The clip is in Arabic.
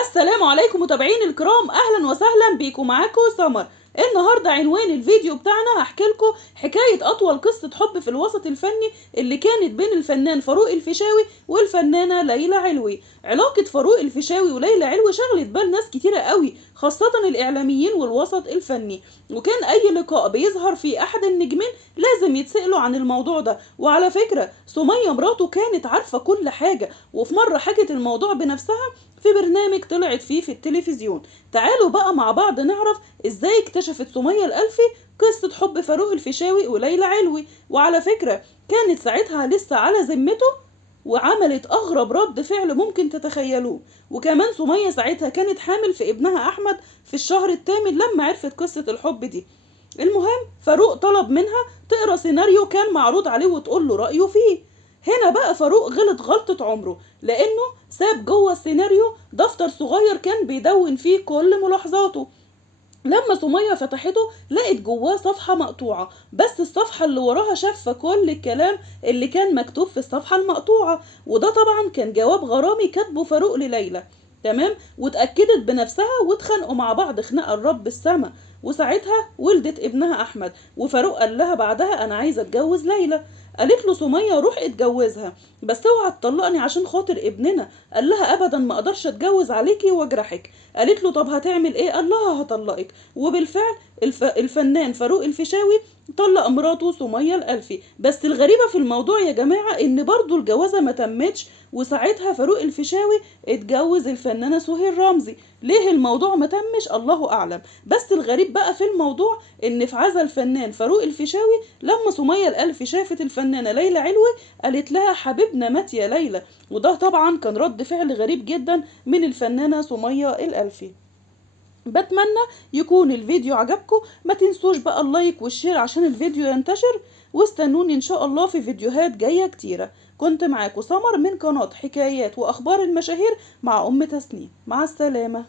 السلام عليكم متابعين الكرام، اهلا وسهلا بيكم. معاكم سمر. النهارده عنوان الفيديو بتاعنا هحكي لكم حكايه اطول قصه حب في الوسط الفني اللي كانت بين الفنان فاروق الفيشاوي والفنانه ليلى علوي. علاقه فاروق الفيشاوي وليلى علوي شغلت بال ناس كتيره قوي، خاصه الاعلاميين والوسط الفني، وكان اي لقاء بيظهر فيه احد النجمين لازم يتسألوا عن الموضوع ده. وعلى فكره سمية مراته كانت عارفه كل حاجه، وفي مره حكت الموضوع بنفسها في برنامج طلعت فيه في التلفزيون. تعالوا بقى مع بعض نعرف ازاي اكتشفت سمية الألفي قصة حب فاروق الفيشاوي وليلى علوي. وعلى فكرة كانت ساعتها لسه على ذمته، وعملت أغرب رد فعل ممكن تتخيلوه. وكمان سمية ساعتها كانت حامل في ابنها أحمد في الشهر الثامن لما عرفت قصة الحب دي. المهم فاروق طلب منها تقرا سيناريو كان معروض عليه وتقول له رأيه فيه. هنا بقى فاروق غلط غلطة عمره، لأنه ساب جوه السيناريو دفتر صغير كان بيدون فيه كل ملاحظاته. لما سمية فتحته لقت جواه صفحة مقطوعة، بس الصفحة اللي وراها شافة كل الكلام اللي كان مكتوب في الصفحة المقطوعة، وده طبعا كان جواب غرامي كاتبه فاروق لليلى. تمام، واتأكدت بنفسها واتخانقوا مع بعض خناقة الرب السما، وساعتها ولدت ابنها أحمد. وفاروق قال لها بعدها أنا عايزة أتجوز ليلى. قالت له سمية روح اتجوزها، بس اوعى تطلقني عشان خاطر ابننا. قال لها ابدا ما اقدرش اتجوز عليكي واجرحك. قالت له طب هتعمل ايه؟ قال لها هطلقك. وبالفعل الفنان فاروق الفيشاوي طلق مراته سمية الألفي. بس الغريبة في الموضوع يا جماعة ان برضو الجوازة ما تمتش، وساعتها فاروق الفيشاوي اتجوز الفنانة سهير رمزي. ليه الموضوع ما تمش الله اعلم. بس الغريب بقى في الموضوع ان في عزا الفنان فاروق الفيشاوي لما سمية الألفي شافت الفنانة ليلى علوي قالت لها حبيبنا مات يا ليلى. وده طبعا كان رد فعل غريب جدا من الفنانة سمية الألفي. بتمنى يكون الفيديو عجبكم، ما تنسوش بقى اللايك والشير عشان الفيديو ينتشر، واستنوني ان شاء الله في فيديوهات جاية كتيرة. كنت معاكم سمر من قناة حكايات واخبار المشاهير مع ام تسنيم. مع السلامة.